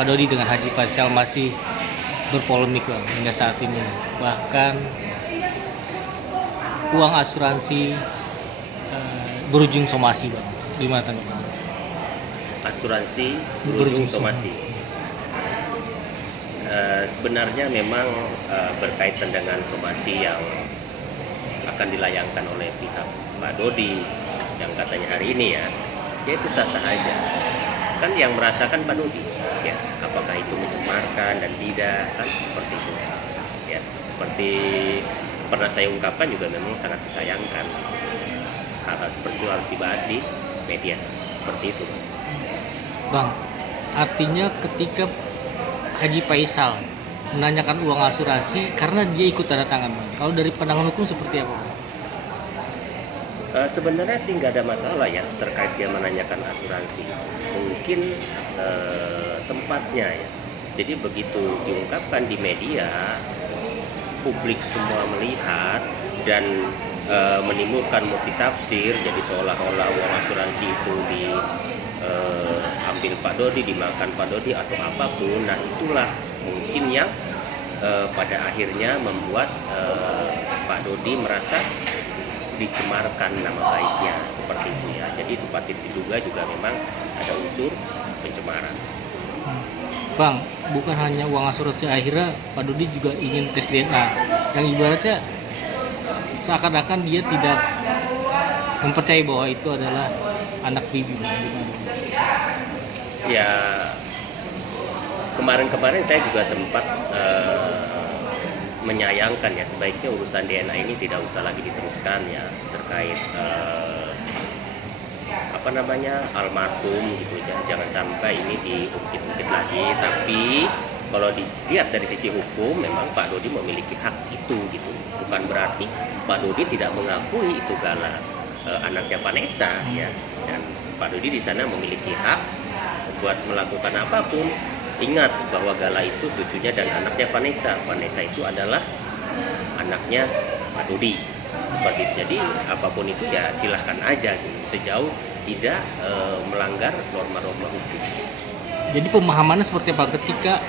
Pak Dodi dengan Haji Faisal masih berpolemik Bang hingga saat ini. Bahkan uang asuransi berujung somasi Bang. Gimana tanggapan? Asuransi berujung somasi. Sebenarnya memang berkaitan dengan somasi yang akan dilayangkan oleh pihak Pak Dodi yang katanya hari ini ya itu sah-sah aja. Kan yang merasakan Pak Dodi, ya apakah itu mencemarkan dan tidak, kan seperti itu. Ya, seperti pernah saya ungkapkan juga memang sangat disayangkan. Hal-hal seperti itu harus dibahas di media, seperti itu. Bang, artinya ketika Haji Faisal menanyakan uang asuransi karena dia ikut tanda tangan, Bang. Kalau dari pandangan hukum seperti apa, Bang? Sebenarnya sih nggak ada masalah ya terkait dia menanyakan asuransi. Mungkin tempatnya ya. Jadi begitu diungkapkan di media, publik semua melihat dan menimbulkan multitafsir. Jadi seolah-olah uang asuransi itu diambil Pak Dodi, dimakan Pak Dodi atau apapun. Nah itulah mungkin yang pada akhirnya membuat Pak Dodi merasa dicemarkan nama baiknya seperti itu ya. Jadi itu patut diduga juga memang ada unsur pencemaran. Bang, bukan hanya uang asuransi, akhirnya Pak Dodi juga ingin tes DNA yang ibaratnya seakan-akan dia tidak mempercayai bahwa itu adalah anak bibi. Ya kemarin-kemarin saya juga sempat menyayangkan ya sebaiknya urusan DNA ini tidak usah lagi diteruskan ya terkait almarhum gitu ya. Jangan sampai ini diungkit-ungkit lagi. Tapi kalau dilihat dari sisi hukum memang Pak Dodi memiliki hak itu gitu. Bukan berarti Pak Dodi tidak mengakui itu Gala anaknya Vanessa ya. Dan Pak Dodi di sana memiliki hak buat melakukan apapun. Ingat bahwa Gala itu cucunya dan anaknya Vanessa. Vanessa itu adalah anaknya Pak Dodi. Seperti itu. Jadi apapun itu ya silahkan aja gitu. Sejauh tidak melanggar norma-norma hukum. Jadi pemahamannya seperti apa ketika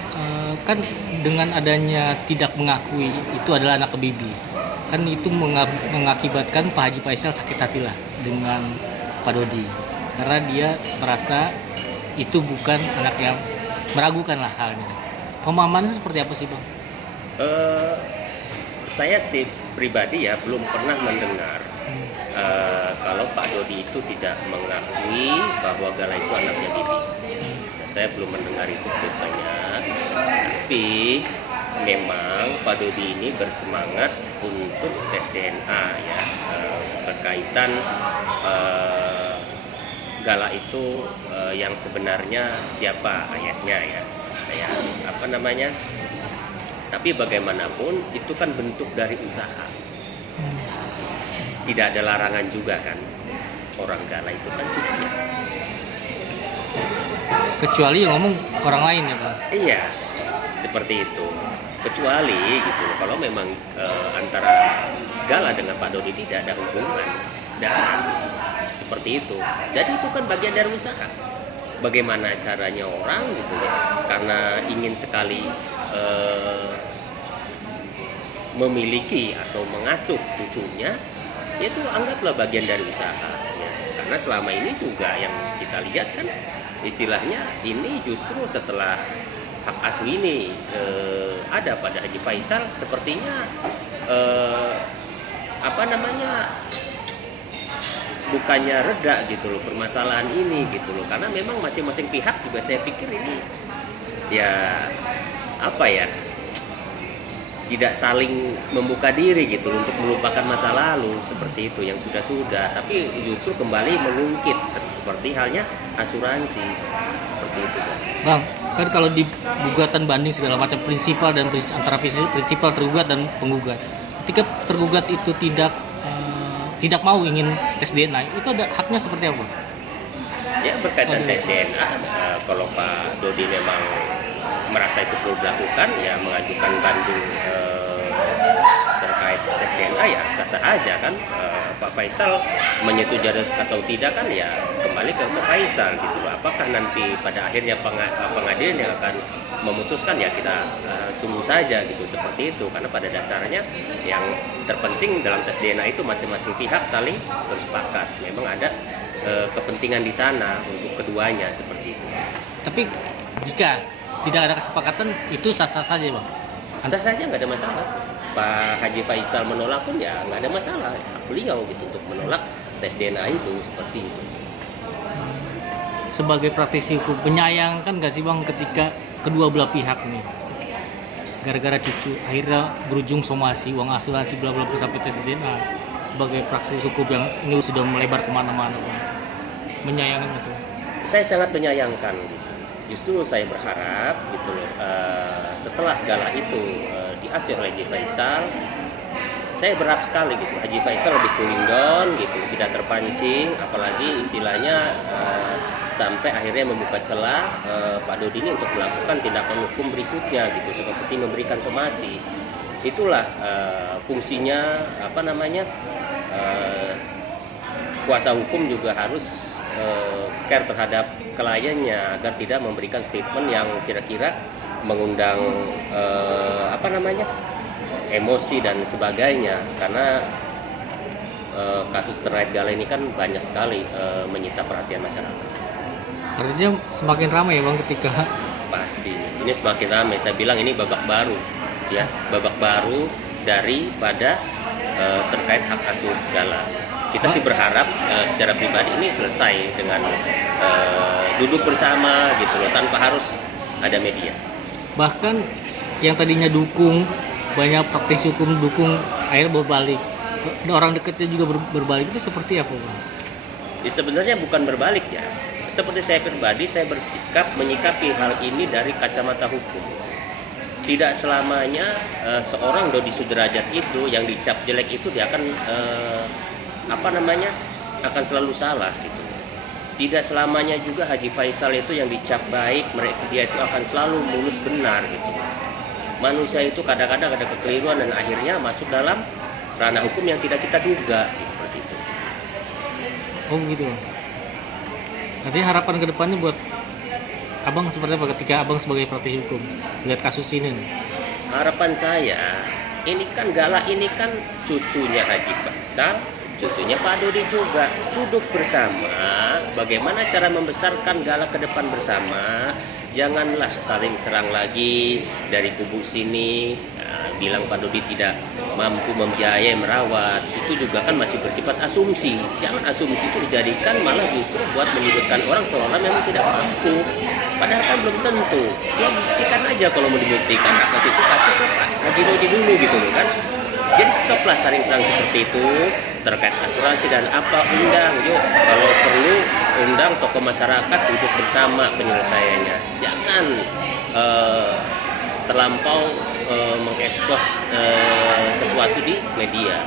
kan dengan adanya tidak mengakui itu adalah anak bibi, kan itu mengakibatkan Pak Haji Faisal sakit hati lah dengan Pak Dodi karena dia merasa itu bukan anak yang meragukan lah halnya. Pemahamannya seperti apa sih Bang? Saya sih pribadi ya belum pernah mendengar kalau Pak Dodi itu tidak mengakui bahwa Gala itu anaknya bibi. Saya belum mendengar itu ceritanya. Tapi memang Pak Dodi ini bersemangat untuk tes DNA ya berkaitan Gala itu yang sebenarnya siapa ayahnya ya. Tapi bagaimanapun itu kan bentuk dari usaha. Tidak ada larangan juga kan. Orang Gala itu kan cucunya. Kecuali yang ngomong orang lain ya Bang? Iya, seperti itu. Kecuali gitu loh, kalau memang antara Gala dengan Pak Dodi tidak ada hubungan darah seperti itu. Jadi itu kan bagian dari usaha. Bagaimana caranya orang gitu ya, karena ingin sekali memiliki atau mengasuh cucunya, itu anggaplah bagian dari usaha. Ya. Karena selama ini juga yang kita lihat kan istilahnya ini justru setelah hak asuh ini ada pada Haji Faisal, sepertinya bukannya reda gitu loh permasalahan ini gitu loh, karena memang masing-masing pihak juga saya pikir ini ya tidak saling membuka diri gitu untuk melupakan masa lalu seperti itu yang sudah, tapi justru kembali mengungkit seperti halnya asuransi seperti itu Bang. Kan kalau di gugatan banding segala macam prinsipal dan antara prinsipal tergugat dan penggugat, ketika tergugat itu tidak mau ingin tes DNA, itu ada haknya seperti apa? Ya berkaitan tes DNA, kalau Pak Dodi memang merasa itu perlu dilakukan ya mengajukan banding terkait tes DNA ya sah-sah aja kan. Pak Faisal menyetujui atau tidak kan ya kembali ke Pak Faisal gitu. Apakah nanti pada akhirnya pengadilan yang akan memutuskan ya kita tunggu saja gitu, seperti itu. Karena pada dasarnya yang terpenting dalam tes DNA itu masing-masing pihak saling bersepakat. Memang ada kepentingan di sana untuk keduanya, seperti itu. Tapi jika tidak ada kesepakatan itu sah-sah saja, Bang. Sah saja, nggak ada masalah. Pak Haji Faisal menolak pun ya nggak ada masalah. Ya, beliau gitu untuk menolak tes DNA itu, seperti itu. Sebagai praktisi hukum, menyayangkan nggak sih, Bang, ketika kedua belah pihak nih gara-gara cucu akhirnya berujung somasi, uang asuransi bla bla bla sampai tes DNA. Sebagai praktisi hukum yang ini sudah melebar kemana-mana, Bang, menyayangkan nggak sih? Saya sangat menyayangkan gitu. Justru saya berharap gitu loh, setelah gala itu diasih oleh Haji Faisal, saya berharap sekali gitu Haji Faisal lebih cooling down gitu, tidak terpancing, apalagi istilahnya sampai akhirnya membuka celah Pak Dodi ini untuk melakukan tindakan hukum berikutnya gitu, seperti memberikan somasi. Itulah fungsinya kuasa hukum juga harus care terhadap kliennya agar tidak memberikan statement yang kira-kira mengundang emosi dan sebagainya, karena kasus terkait gala ini kan banyak sekali menyita perhatian masyarakat. Artinya semakin ramai ya, Bang, ketika Pasti ini semakin ramai. Saya bilang ini babak baru ya, babak baru daripada terkait hak asuh gala. Kita sih berharap secara pribadi ini selesai dengan duduk bersama gitu loh, tanpa harus ada media. bahkan yang tadinya dukung, banyak praktisi hukum dukung, akhirnya berbalik. Orang dekatnya juga berbalik, itu seperti apa, Bang? Ya, sebenarnya bukan berbalik ya. Seperti saya pribadi, saya bersikap menyikapi hal ini dari kacamata hukum. Tidak selamanya seorang Dodi Sudrajat itu yang dicap jelek itu dia akan akan selalu salah gitu. Tidak selamanya juga Haji Faisal itu yang dicap baik, dia itu akan selalu mulus benar gitu. Manusia itu kadang-kadang ada kekeliruan dan akhirnya masuk dalam ranah hukum yang tidak kita duga, seperti itu. Oh gitu, Bang. Nanti harapan kedepannya buat Abang seperti apa ketika Abang sebagai praktisi hukum lihat kasus ini nih? Harapan saya, ini kan gala ini kan cucunya Haji Faisal, cucunya Pak Dodi juga, duduk bersama bagaimana cara membesarkan gala ke depan bersama. Janganlah saling serang lagi dari kubu sini, bilang Pak Dodi tidak mampu membiayai merawat. Itu juga kan masih bersifat asumsi. Jangan asumsi itu dijadikan malah justru buat menyudutkan orang seolah memang tidak mampu, padahal kan belum tentu. Ya buktikan aja, kalau mau dibuktikan atas itu kasih ke Pak Haji Dodi dulu gitu loh kan. Jadi stoplah saling serang seperti itu. Terkait asuransi dan apa, undang yuk, kalau perlu undang tokoh masyarakat duduk bersama penyelesaiannya. Jangan terlampau mengekspos sesuatu di media.